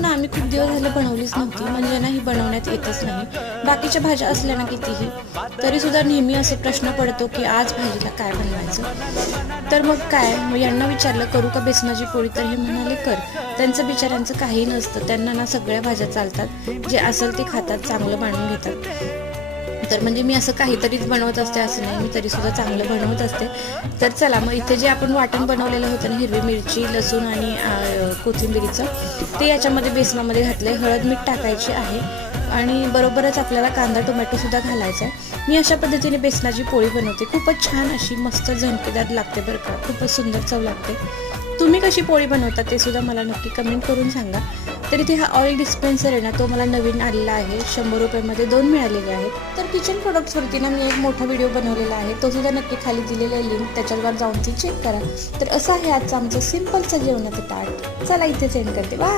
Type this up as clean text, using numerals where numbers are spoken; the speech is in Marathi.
ना आम्ही खूप दिवस झाले बनवलीच नव्हती, म्हणजे ना ही बनवण्यात येतच नाही. बाकीच्या भाज्या असल्या ना कितीही, तरीसुद्धा नेहमी असे प्रश्न पडतो की आज भाजीला काय बनवायचं. तर मग काय, मग यांना विचारलं करू का बेसनाची पोळी, तर हे म्हणाले कर. त्यांचं बिचाऱ्यांचं काही नसतं, त्यांना ना सगळ्या भाज्या चालतात, जे असेल ते खातात, चांगलं बनवून घेतात. तर म्हणजे मी असं काहीतरीच बनवत असते असं नाही, मी तरीसुद्धा चांगलं बनवत असते. तर चला मग इथे जे आपण वाटण बनवलेलं होतं ना, हिरवी मिरची, लसूण आणि कोथिंबिरीचं, ते याच्यामध्ये बेसनामध्ये घातलं आहे. हळद मीठ टाकायची आहे आणि बरोबरच आपल्याला कांदा टोमॅटोसुद्धा घालायचा आहे. मी अशा पद्धतीने बेसनाची पोळी बनवते. खूपच छान अशी मस्त झणकेदार लागते बरं का, खूपच सुंदर चव लागते. तुम्ही कशी पोळी बनवता ते सुद्धा मला नक्की कमेंट करून सांगा. तर इथे हा ऑइल डिस्पेन्सर आहे ना, तो मला नवीन आलेला आहे. 100 रुपयामध्ये 2 मिळालेले आहेत. तर किचन प्रोडक्ट्सवरती ना मी एक मोठा व्हिडिओ बनवलेला आहे, तो सुद्धा नक्की खाली दिलेला आहे लिंक, त्याच्यावर जाऊन ती चेक करा. तर असं आहे आजचं आमचं सिम्पलचं जेवणाचं पार्ट. चला इथे सेंड करते. बाय.